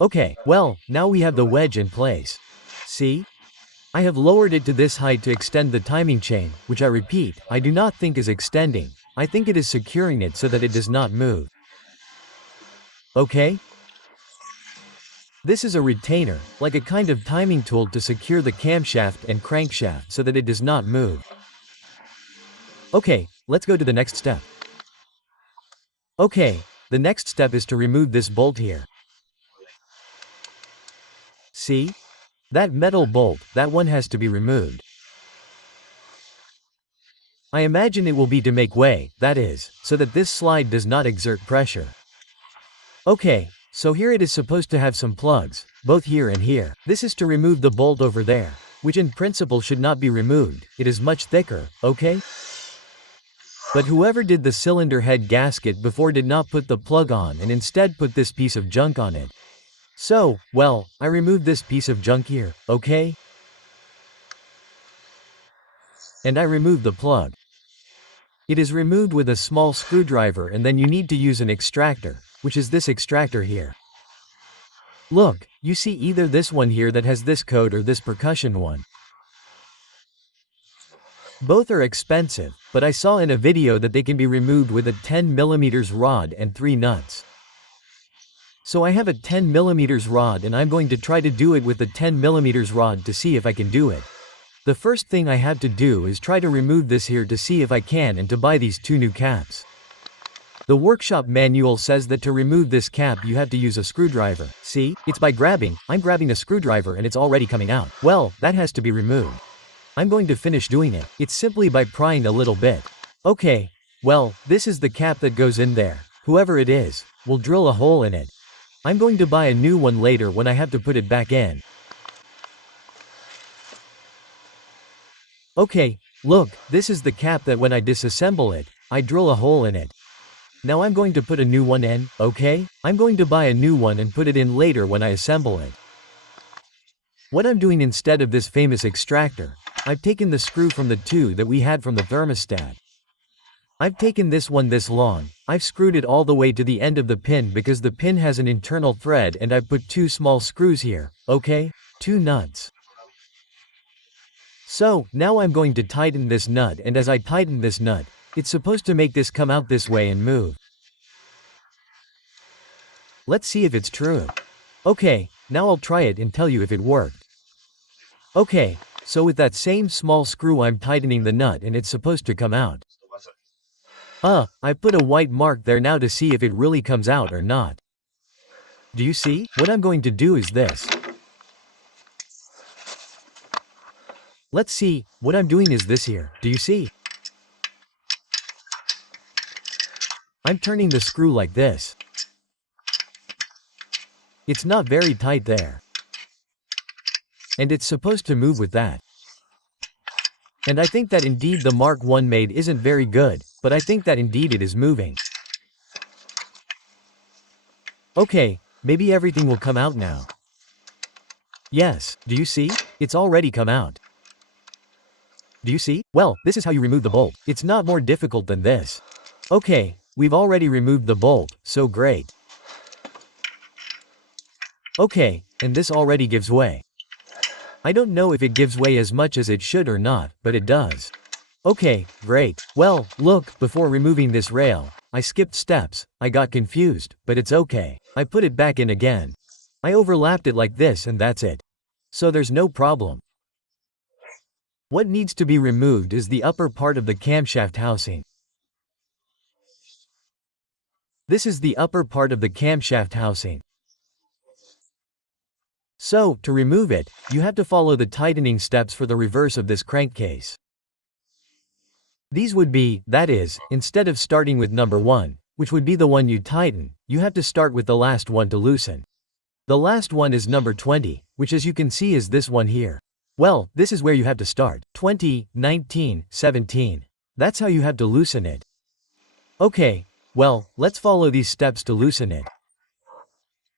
Okay, well, now we have the wedge in place. See? I have lowered it to this height to extend the timing chain, which I repeat, I do not think is extending. I think it is securing it so that it does not move. Okay? This is a retainer, like a kind of timing tool to secure the camshaft and crankshaft so that it does not move. Okay, let's go to the next step. Okay, the next step is to remove this bolt here. See? That metal bolt, that one has to be removed. I imagine it will be to make way, that is, so that this slide does not exert pressure. Okay, so here it is supposed to have some plugs, both here and here. This is to remove the bolt over there, which in principle should not be removed, it is much thicker, okay? But whoever did the cylinder head gasket before did not put the plug on and instead put this piece of junk on it. So, well, I removed this piece of junk here, okay? And I removed the plug. It is removed with a small screwdriver and then you need to use an extractor, which is this extractor here. Look, you see either this one here that has this coat or this percussion one. Both are expensive, but I saw in a video that they can be removed with a 10mm rod and 3 nuts. So I have a 10mm rod and I'm going to try to do it with the 10mm rod to see if I can do it. The first thing I have to do is try to remove this here to see if I can and to buy these 2 new caps. The workshop manual says that to remove this cap you have to use a screwdriver. See, it's by grabbing, I'm grabbing a screwdriver and it's already coming out. Well, that has to be removed. I'm going to finish doing it. It's simply by prying a little bit. Okay, well, this is the cap that goes in there. Whoever it is, will drill a hole in it. I'm going to buy a new one later when I have to put it back in. Okay, look, this is the cap that when I disassemble it, I drill a hole in it. Now I'm going to put a new one in, okay? I'm going to buy a new one and put it in later when I assemble it. What I'm doing instead of this famous extractor, I've taken the screw from the 2 that we had from the thermostat. I've taken this one this long, I've screwed it all the way to the end of the pin because the pin has an internal thread and I've put 2 small screws here, okay? 2 nuts. So, now I'm going to tighten this nut and as I tighten this nut, it's supposed to make this come out this way and move. Let's see if it's true. Okay, now I'll try it and tell you if it worked. Okay, so with that same small screw I'm tightening the nut and it's supposed to come out. I put a white mark there now to see if it really comes out or not. Do you see? What I'm going to do is this. Let's see, what I'm doing is this here, do you see? I'm turning the screw like this. It's not very tight there. And it's supposed to move with that. And I think that indeed the Mark 1 made isn't very good, but I think that indeed it is moving. Okay, maybe everything will come out now. Yes, do you see? It's already come out. Do you see? Well, this is how you remove the bolt. It's not more difficult than this. Okay, we've already removed the bolt, so great. Okay, and this already gives way. I don't know if it gives way as much as it should or not, but it does. Okay, great. Well, look, before removing this rail, I skipped steps, I got confused, but it's okay. I put it back in again. I overlapped it like this and that's it. So there's no problem. What needs to be removed is the upper part of the camshaft housing. This is the upper part of the camshaft housing. So, to remove it, you have to follow the tightening steps for the reverse of this crankcase. These would be, that is, instead of starting with number 1, which would be the one you tighten, you have to start with the last one to loosen. The last one is number 20, which as you can see is this one here. Well, this is where you have to start. 20, 19, 17. That's how you have to loosen it. Okay, well, let's follow these steps to loosen it.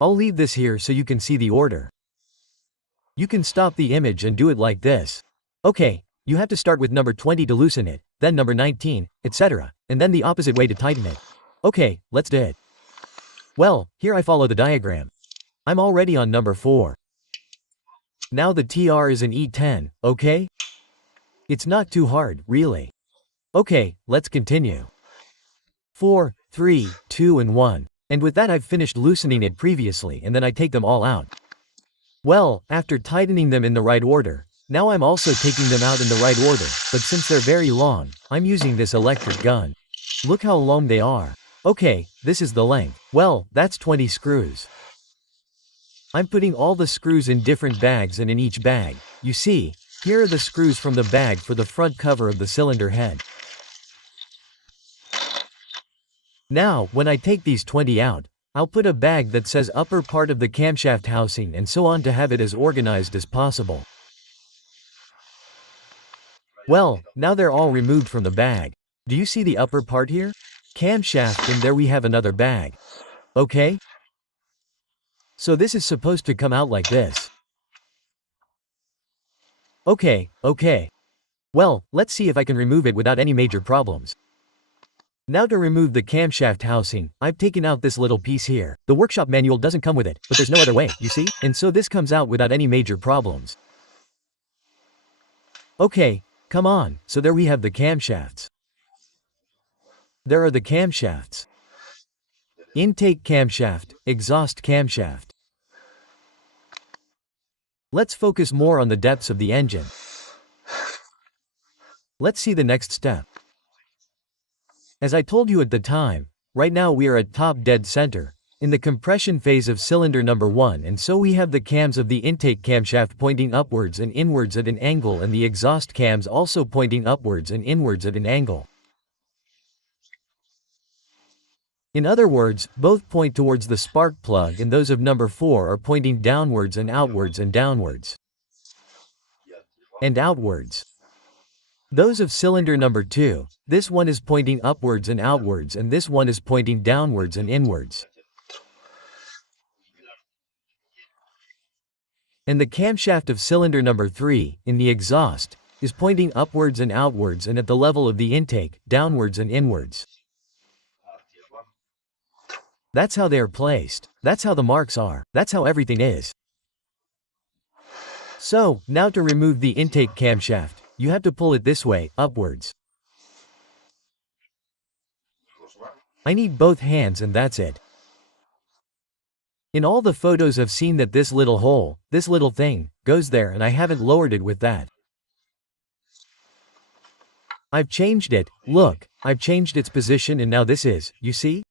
I'll leave this here so you can see the order. You can stop the image and do it like this. Okay, you have to start with number 20 to loosen it, then number 19, etc., and then the opposite way to tighten it. Okay, let's do it. Well, here I follow the diagram. I'm already on number 4. Now the TR is an E10, okay? It's not too hard, really. Okay, let's continue. 4, 3, 2 and 1. And with that I've finished loosening it previously and then I take them all out. Well, after tightening them in the right order, now I'm also taking them out in the right order, but since they're very long, I'm using this electric gun. Look how long they are. Okay, this is the length. Well, that's 20 screws. I'm putting all the screws in different bags and in each bag, you see, here are the screws from the bag for the front cover of the cylinder head. Now, when I take these 20 out, I'll put a bag that says upper part of the camshaft housing and so on to have it as organized as possible. Well, now they're all removed from the bag. Do you see the upper part here? Camshaft, and there we have another bag. Okay? So this is supposed to come out like this. Okay. Well, let's see if I can remove it without any major problems. Now to remove the camshaft housing, I've taken out this little piece here. The workshop manual doesn't come with it, but there's no other way, you see? And so this comes out without any major problems. Okay, come on, so there we have the camshafts. There are the camshafts. Intake camshaft, exhaust camshaft. Let's focus more on the depths of the engine. Let's see the next step. As I told you at the time, right now we are at top dead center, in the compression phase of cylinder number 1, and so we have the cams of the intake camshaft pointing upwards and inwards at an angle and the exhaust cams also pointing upwards and inwards at an angle. In other words, both point towards the spark plug and those of number 4 are pointing downwards and outwards and downwards. And outwards. Those of cylinder number 2, this one is pointing upwards and outwards and this one is pointing downwards and inwards. And the camshaft of cylinder number 3, in the exhaust, is pointing upwards and outwards and at the level of the intake, downwards and inwards. That's how they are placed. That's how the marks are. That's how everything is. So, now to remove the intake camshaft, you have to pull it this way, upwards. I need both hands and that's it. In all the photos I've seen that this little hole, this little thing, goes there and I haven't lowered it with that. I've changed it, look, I've changed its position and now this is, you see?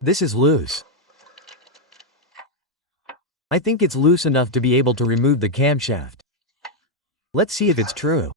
This is loose. I think it's loose enough to be able to remove the camshaft. Let's see if it's true.